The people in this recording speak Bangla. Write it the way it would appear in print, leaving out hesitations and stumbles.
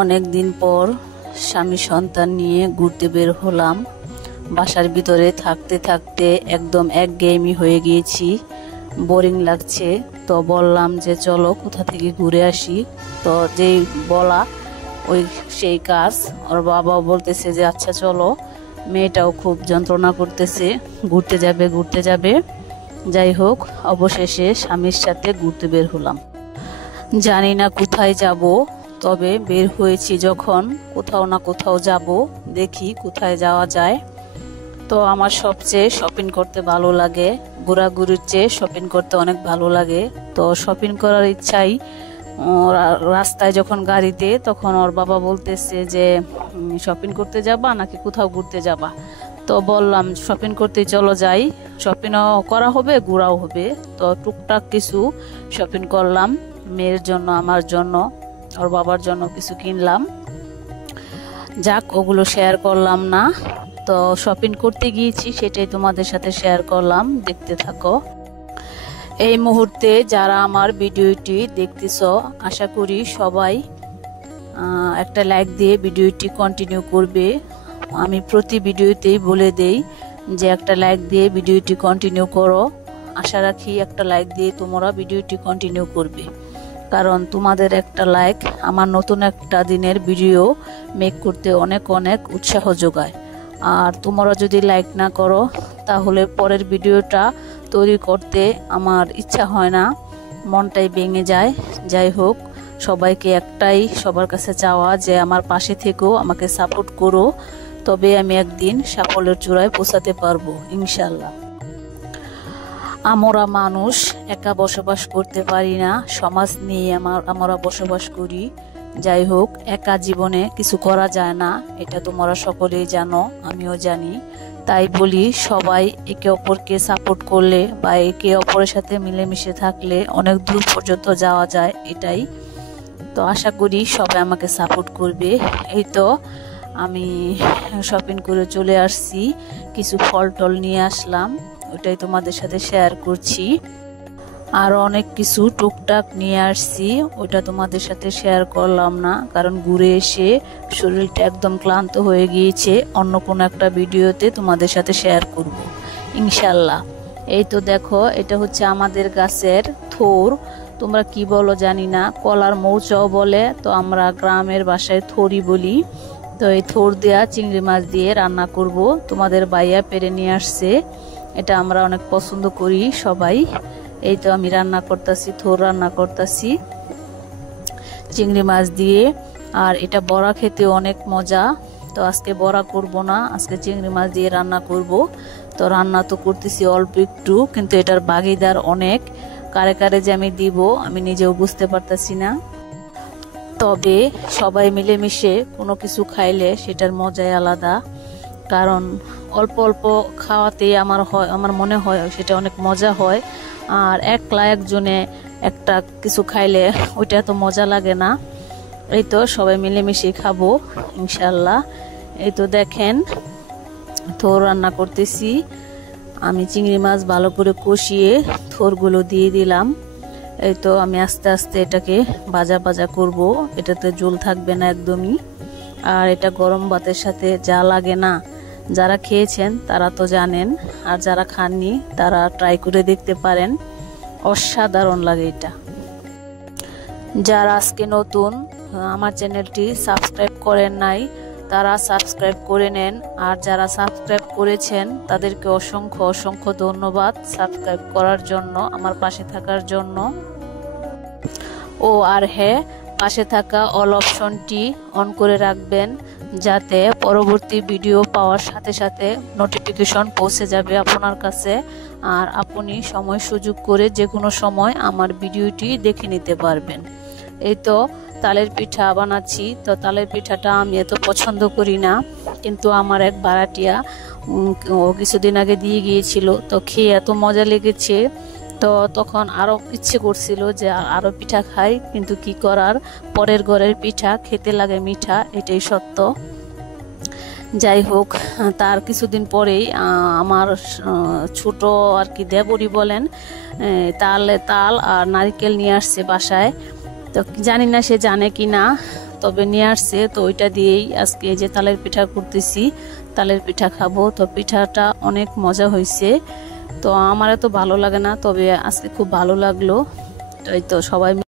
অনেক দিন পর স্বামী সন্তান নিয়ে ঘুরতে বের হলাম। বাসার ভিতরে থাকতে থাকতে একদম একঘেয়েমি হয়ে গিয়েছি, বোরিং লাগছে। তো বললাম যে চলো কোথা থেকে ঘুরে আসি। তো যেই বলা ওই সেই কাজ। ওর বাবাও বলতেছে যে আচ্ছা চলো। মেয়েটাও খুব যন্ত্রণা করতেছে, ঘুরতে যাবে ঘুরতে যাবে। যাই হোক, অবশেষে স্বামীর সাথে ঘুরতে বের হলাম। জানি না কোথায় যাব, তবে বের হয়েছি যখন কোথাও না কোথাও যাব, দেখি কোথায় যাওয়া যায়। তো আমার সবচেয়ে শপিং করতে ভালো লাগে, ঘোরাঘুরির চেয়ে শপিং করতে অনেক ভালো লাগে। তো শপিং করার ইচ্ছাই রাস্তায় যখন গাড়িতে, তখন ওর বাবা বলতেছে যে শপিং করতে যাবা নাকি কোথাও ঘুরতে যাবা। তো বললাম শপিং করতে চলো যাই, শপিংও করা হবে ঘোরাও হবে। তো টুকটাক কিছু শপিং করলাম, মেয়ের জন্য আমার জন্য ওর বাবার জন্য কিছু কিনলাম। যাক, ওগুলো শেয়ার করলাম না। তো শপিং করতে গিয়েছি সেটাই তোমাদের সাথে শেয়ার করলাম, দেখতে থাকো। এই মুহূর্তে যারা আমার ভিডিওটি দেখতেছো, আশা করি সবাই একটা লাইক দিয়ে ভিডিওটি কন্টিনিউ করবে। আমি প্রতি ভিডিওতেই বলে দেই যে একটা লাইক দিয়ে ভিডিওটি কন্টিনিউ করো। আশা রাখি একটা লাইক দিয়ে তোমরা ভিডিওটি কন্টিনিউ করবে, কারণ তোমাদের একটা লাইক আমার নতুন একটা দিনের ভিডিও মেক করতে অনেক অনেক উৎসাহ যোগায়। আর তোমরা যদি লাইক না করো তাহলে পরের ভিডিওটা তৈরি করতে আমার ইচ্ছা হয় না, মনটাই ভেঙে যায়। যাই হোক, সবাইকে একটাই সবার কাছে চাওয়া যে আমার পাশে থেকেও আমাকে সাপোর্ট করো, তবে আমি একদিন সাফল্যের চূড়ায় পৌঁছাতে পারবো ইনশাল্লাহ। আমরা মানুষ একা বসবাস করতে পারি না, সমাজ নিয়ে আমরা বসবাস করি। যাই হোক, একা জীবনে কিছু করা যায় না, এটা তোমরা সকলেই জানো, আমিও জানি। তাই বলি সবাই একে অপরকে সাপোর্ট করলে বা একে অপরের সাথে মিলেমিশে থাকলে অনেক দূর পর্যন্ত যাওয়া যায়, এটাই। তো আশা করি সবাই আমাকে সাপোর্ট করবে। এই তো আমি শপিং করে চলে আসছি, কিছু ফল টল নিয়ে আসলাম, ওটাই তোমাদের সাথে শেয়ার করছি। আরও অনেক কিছু টুকটাক নিয়ে আসছি, ওটা তোমাদের সাথে শেয়ার করলাম না, কারণ ঘুরে এসে শরীরটা একদম ক্লান্ত হয়ে গিয়েছে। অন্য কোনো একটা ভিডিওতে তোমাদের সাথে শেয়ার করব ইনশাল্লাহ। এই তো দেখো, এটা হচ্ছে আমাদের গাছের থোর, তোমরা কি বলো জানি না, কলার মৌচাও বলে, তো আমরা গ্রামের ভাষায় থোরই বলি। তো এই থোর দেয়া চিংড়ি মাছ দিয়ে রান্না করব, তোমাদের বাইয়া পেরে নিয়ে আসছে, এটা আমরা অনেক পছন্দ করি সবাই। এই তো আমি রান্না করতেছি, থোর রান্না করতেছি চিংড়ি মাছ দিয়ে। আর এটা বড়া খেতে অনেক মজা। তো আজকে বড়া করব না, আজকে চিংড়ি মাছ দিয়ে রান্না করব। তো রান্না তো করতেছি অল্প একটু, কিন্তু এটার ভাগিদার অনেক। কারে কারে যে আমি দিব আমি নিজেও বুঝতে পারতাছি না। তবে সবাই মিলেমিশে কোনো কিছু খাইলে সেটার মজাই আলাদা, কারণ অল্প অল্প খাওয়াতেই আমার মনে হয় সেটা অনেক মজা হয়। আর একলা একজনে একটা কিছু খাইলে ওইটা তো মজা লাগে না। এই তো সবাই মিলেমিশে খাবো ইনশাল্লাহ। এই তো দেখেন, থোর রান্না করতেছি আমি, চিংড়ি মাছ ভালো করে কষিয়ে থোরগুলো দিয়ে দিলাম। এই তো আমি আস্তে আস্তে এটাকে ভাজা ভাজা করব, এটাতে ঝোল থাকবে না একদমই। আর এটা গরম ভাতের সাথে যা লাগে না, যারা খেয়েছেন তারা তো জানেন, আর যারা খাননি তারা ট্রাই করে দেখতে পারেন, অসাধারণ লাগে এটা। যারা আজকে নতুন আমার চ্যানেলটি সাবস্ক্রাইব করেন নাই তারা সাবস্ক্রাইব করে নেন, আর যারা সাবস্ক্রাইব করেছেন তাদেরকে অসংখ্য অসংখ্য ধন্যবাদ সাবস্ক্রাইব করার জন্য, আমার পাশে থাকার জন্য। ও আর হ্যাঁ, পাশে থাকা অল অপশনটি অন করে রাখবেন, যাতে পরবর্তী ভিডিও পাওয়ার সাথে সাথে নোটিফিকেশন পৌঁছে যাবে আপনার কাছে, আর আপনি সময় সুযোগ করে যে কোনো সময় আমার ভিডিওটি দেখে নিতে পারবেন। এই তো তালের পিঠা বানাচ্ছি। তো তালের পিঠাটা আমি এত পছন্দ করি না, কিন্তু আমার এক ভাড়াটিয়া ও কিছুদিন আগে দিয়ে গিয়েছিল, তো খেয়ে এত মজা লেগেছে। তো তখন আরও ইচ্ছে করছিল যে আরও পিঠা খাই, কিন্তু কি করার, পরের ঘরের পিঠা খেতে লাগে মিঠা, এটাই সত্য। যাই হোক, তার কিছুদিন পরেই আমার ছোট আর কি দেবরি বলেন, তাল আর নারকেল নিয়ে আসছে বাসায়। তো জানি না সে জানে কি না, তবে নিয়ে আসছে, তো ওইটা দিয়েই আজকে এই যে তালের পিঠা করতেছি, তালের পিঠা খাবো। তো পিঠাটা অনেক মজা হয়েছে। তো আমার এত ভালো লাগে না, তবে আজকে খুব ভালো লাগলো। তো এই তো সবাই